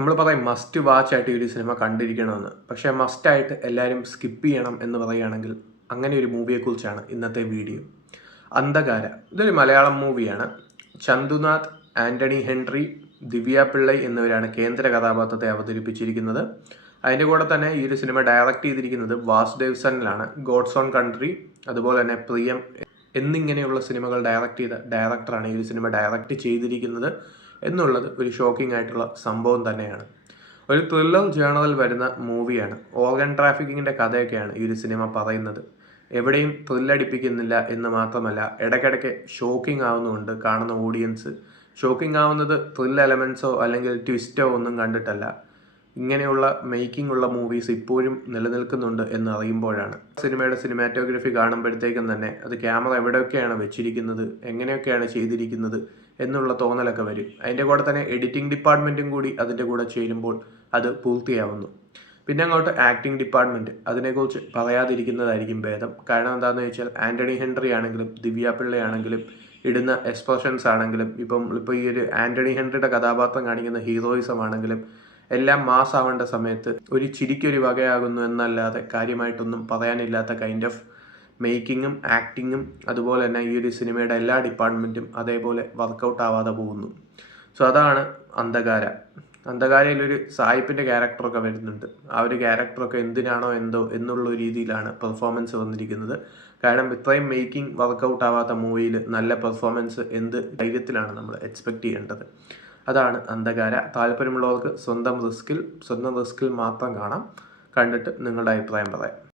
നമ്മൾ പറയും must watch ആയിട്ട് ഈ ഒരു സിനിമ കണ്ടിരിക്കണമെന്ന്. പക്ഷേ മസ്റ്റായിട്ട് എല്ലാവരും സ്കിപ്പ് ചെയ്യണം എന്ന് പറയുകയാണെങ്കിൽ അങ്ങനെ ഒരു മൂവിയെക്കുറിച്ചാണ് ഇന്നത്തെ വീഡിയോ. അന്ധകാര ഇതൊരു മലയാളം മൂവിയാണ്. ചന്തുനാഥ്, ആൻ്റണി ഹെൻറി, ദിവ്യ പിള്ളൈ എന്നിവരാണ് കേന്ദ്ര കഥാപാത്രത്തെ അവതരിപ്പിച്ചിരിക്കുന്നത്. അതിൻ്റെ കൂടെ തന്നെ ഈ ഒരു സിനിമ ഡയറക്റ്റ് ചെയ്തിരിക്കുന്നത് വാസുദേവ് സനിലാണ്. ഗോഡ്സ് ഓൺ കൺട്രി, അതുപോലെ തന്നെ പ്രിയം എന്നിങ്ങനെയുള്ള സിനിമകൾ ഡയറക്റ്റ് ചെയ്ത ഡയറക്ടറാണ് ഈ ഒരു സിനിമ ഡയറക്റ്റ് ചെയ്തിരിക്കുന്നത് എന്നുള്ളത് ഒരു ഷോക്കിംഗ് ആയിട്ടുള്ള സംഭവം തന്നെയാണ്. ഒരു ത്രില്ലർ ജേണറിൽ വരുന്ന മൂവിയാണ്. ഓർഗൻ ട്രാഫിക്കിങ്ങിൻ്റെ കഥയൊക്കെയാണ് ഈ ഒരു സിനിമ പറയുന്നത്. എവിടെയും ത്രില്ലടിപ്പിക്കുന്നില്ല എന്ന് മാത്രമല്ല, ഇടയ്ക്കിടയ്ക്ക് ഷോക്കിംഗ് ആവുന്നുണ്ട്. കാണുന്ന ഓഡിയൻസ് ഷോക്കിംഗ് ആവുന്നത് ത്രിൽ എലമെൻസോ അല്ലെങ്കിൽ ട്വിസ്റ്റോ ഒന്നും കണ്ടിട്ടല്ല. ഇങ്ങനെയുള്ള മേക്കിംഗ് ഉള്ള മൂവീസ് ഇപ്പോഴും നിലനിൽക്കുന്നുണ്ട് എന്ന് അറിയുമ്പോഴാണ്. സിനിമയുടെ സിനിമാറ്റോഗ്രഫി കാണുമ്പോഴത്തേക്കും തന്നെ അത് ക്യാമറ എവിടെയൊക്കെയാണ് വെച്ചിരിക്കുന്നത്, എങ്ങനെയൊക്കെയാണ് ചെയ്തിരിക്കുന്നത് എന്നുള്ള തോന്നലൊക്കെ വരും. അതിൻ്റെ കൂടെ തന്നെ എഡിറ്റിംഗ് ഡിപ്പാർട്ട്മെൻറ്റും കൂടി അതിൻ്റെ കൂടെ ചേരുമ്പോൾ അത് പൂർത്തിയാവുന്നു. പിന്നെ അങ്ങോട്ട് ആക്ടിംഗ് ഡിപ്പാർട്ട്മെൻറ്റ്, അതിനെക്കുറിച്ച് പറയാതിരിക്കുന്നതായിരിക്കും ഭേദം. കാരണം എന്താണെന്ന് വെച്ചാൽ ആൻ്റണി ഹെൻറി ആണെങ്കിലും ദിവ്യ പിള്ളൈ ആണെങ്കിലും ഇടുന്ന എക്സ്പ്രഷൻസ് ആണെങ്കിലും ഇപ്പോൾ ഈ ഒരു ആൻ്റണി ഹെൻറിയുടെ കഥാപാത്രം കാണിക്കുന്ന ഹീറോയിസം ആണെങ്കിലും എല്ലാം മാസ് ആവേണ്ട സമയത്ത് ഒരു ചിരിക്കൊരു വകയാകുന്നു എന്നല്ലാതെ കാര്യമായിട്ടൊന്നും പറയാനില്ലാത്ത കൈൻഡ് ഓഫ് മേക്കിങ്ങും ആക്ടിങ്ങും അതുപോലെ തന്നെ ഈ ഒരു സിനിമയുടെ എല്ലാ ഡിപ്പാർട്ട്മെൻറ്റും അതേപോലെ വർക്കൗട്ട് ആവാതെ പോകുന്നു. സോ അതാണ് അന്ധകാര. അന്ധകാരയിലൊരു സായിപ്പിൻ്റെ ക്യാരക്ടറൊക്കെ വരുന്നുണ്ട്. ആ ഒരു ക്യാരക്ടറൊക്കെ എന്തിനാണോ എന്തോ എന്നുള്ള രീതിയിലാണ് പെർഫോമൻസ് വന്നിരിക്കുന്നത്. കാരണം ഇത്രയും മേക്കിംഗ് വർക്കൗട്ട് ആവാത്ത മൂവിയിൽ നല്ല പെർഫോമൻസ് എന്ത് ധൈര്യത്തിലാണ് നമ്മൾ എക്സ്പെക്റ്റ് ചെയ്യേണ്ടത്. അതാണ് അന്ധകാര. താല്പര്യമുള്ളവർക്ക് സ്വന്തം റിസ്കിൽ മാത്രം കാണാം. കണ്ടിട്ട് നിങ്ങളുടെ അഭിപ്രായം പറയാം.